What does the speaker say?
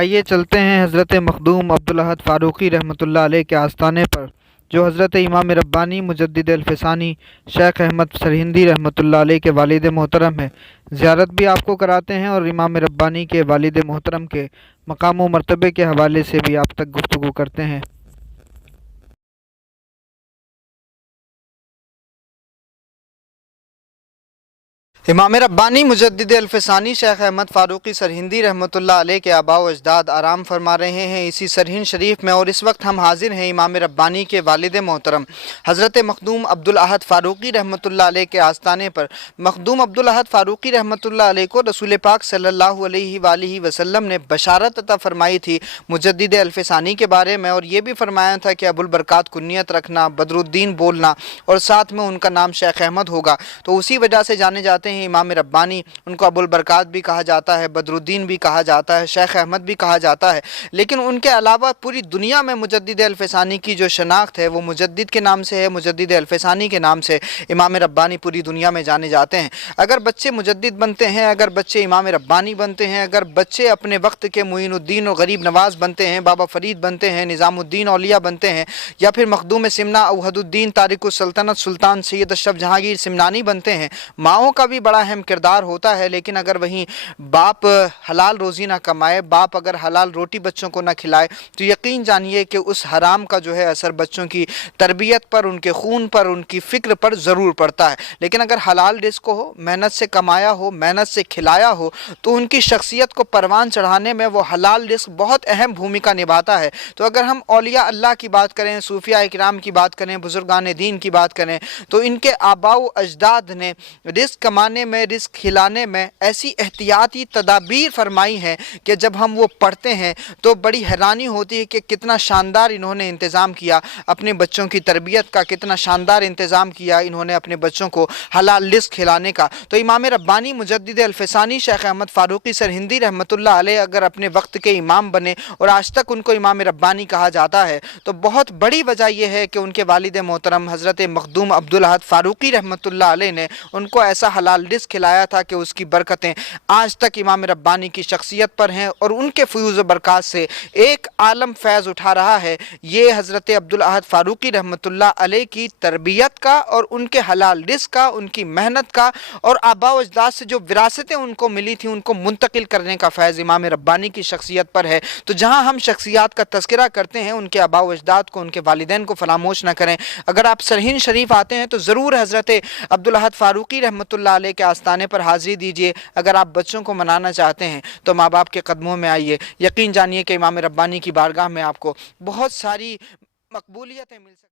آئیے چلتے ہیں حضرت مخدوم عبدالاحد فاروقی رحمۃ اللہ علیہ کے آستانے پر، جو حضرت امام ربانی مجدد الفسانی شیخ احمد سرہندی رحمۃ اللہ علیہ کے والد محترم ہیں۔ زیارت بھی آپ کو کراتے ہیں اور امام ربانی کے والد محترم کے مقام و مرتبے کے حوالے سے بھی آپ تک گفتگو کرتے ہیں۔ امام ربانی مجدد الفسانی شیخ احمد فاروقی سرہندی رحمۃ اللہ علیہ کے آباء و اجداد آرام فرما رہے ہیں اسی سرہند شریف میں، اور اس وقت ہم حاضر ہیں امام ربانی کے والد محترم حضرت مخدوم عبدالاحد فاروقی رحمۃ اللہ علیہ کے آستانے پر۔ مخدوم عبدالاحد فاروقی رحمۃ اللہ علیہ کو رسول پاک صلی اللہ علیہ وآلہ وسلم نے بشارت عطا فرمائی تھی مجدد الفسانی کے بارے میں، اور یہ بھی فرمایا تھا کہ ابو البرکات کنیت رکھنا، بدر الدین بولنا، اور ساتھ میں ان کا نام شیخ احمد ہوگا۔ تو اسی وجہ سے جانے جاتے ہیں امام ربانی، ان کو ابو البرکات بھی کہا جاتا ہے، بدر الدین بھی کہا جاتا ہے، شیخ احمد بھی کہا جاتا ہے۔ لیکن ان کے علاوہ پوری دنیا میں مجدد الفسانی کی جو شناخت ہے وہ مجدد کے نام سے ہے، مجدد الفسانی کے نام سے امام ربانی پوری دنیا میں جانے جاتے ہیں۔ اگر بچے مجدد بنتے ہیں، اگر بچے امام ربانی بنتے ہیں، اگر بچے اپنے وقت کے معین الدین اور غریب نواز بنتے ہیں، بابا فرید بنتے ہیں، نظام الدین اولیاء بنتے ہیں، یا پھر مخدوم سمنا اوحد الدین تارک السلطنت سلطان سید اشرف جہانگیر سمنانی بنتے ہیں، ماؤں کا بھی بڑا اہم کردار ہوتا ہے۔ لیکن اگر وہیں باپ حلال روزی نہ کمائے، باپ اگر حلال روٹی بچوں کو نہ کھلائے، تو یقین جانیے کہ اس حرام کا جو ہے اثر بچوں کی تربیت پر، ان کے خون پر، ان کی فکر پر ضرور پڑتا ہے۔ لیکن اگر حلال رزق ہو، محنت سے کمایا ہو، محنت سے کھلایا ہو، تو ان کی شخصیت کو پروان چڑھانے میں وہ حلال رزق بہت اہم بھومکا نبھاتا ہے۔ تو اگر ہم اولیاء اللہ کی بات کریں، صوفیاء کرام کی بات کریں، بزرگان دین کی بات کریں، تو ان کے آباء و اجداد نے رزق کمانے میں، رزق کھلانے میں ایسی احتیاطی تدابیر فرمائی ہیں کہ جب ہم وہ پڑھتے ہیں تو بڑی حیرانی ہوتی ہے کہ کتنا شاندار انہوں نے انتظام کیا اپنے بچوں کی تربیت کا، کتنا شاندار انتظام کیا انہوں نے اپنے بچوں کو حلال رزق کھلانے کا۔ تو امام ربانی مجدد الفسانی شیخ احمد فاروقی سرہندی رحمۃ اللہ علیہ اگر اپنے وقت کے امام بنے اور آج تک ان کو امام ربانی کہا جاتا ہے، تو بہت بڑی وجہ یہ ہے کہ ان کے والد محترم حضرت مخدوم عبدالاحد فاروقی رحمۃ اللہ علیہ نے ان کو ایسا حلال رزق کھلایا تھا کہ اس کی برکتیں آج تک امام ربانی کی شخصیت پر ہیں، اور ان کے فیوز و برکات سے ایک عالم فیض اٹھا رہا ہے۔ یہ حضرت عبدالاحد فاروقی رحمۃ اللہ علیہ کی تربیت کا اور ان کے حلال رزق کا، ان کی محنت کا، اور آباء و اجداد سے جو وراثتیں ان کو ملی تھیں ان کو منتقل کرنے کا فیض امام ربانی کی شخصیت پر ہے۔ تو جہاں ہم شخصیات کا تذکرہ کرتے ہیں، ان کے آباء و اجداد کو، ان کے والدین کو فراموش نہ کریں۔ اگر آپ سرہند شریف آتے ہیں تو ضرور حضرت عبدالاحد فاروقی رحمۃ اللہ علیہ کے آستانے پر حاضری دیجیے۔ اگر آپ بچوں کو منانا چاہتے ہیں تو ماں باپ کے قدموں میں آئیے، یقین جانیے کہ امام ربانی کی بارگاہ میں آپ کو بہت ساری مقبولیتیں مل سکتی ہیں۔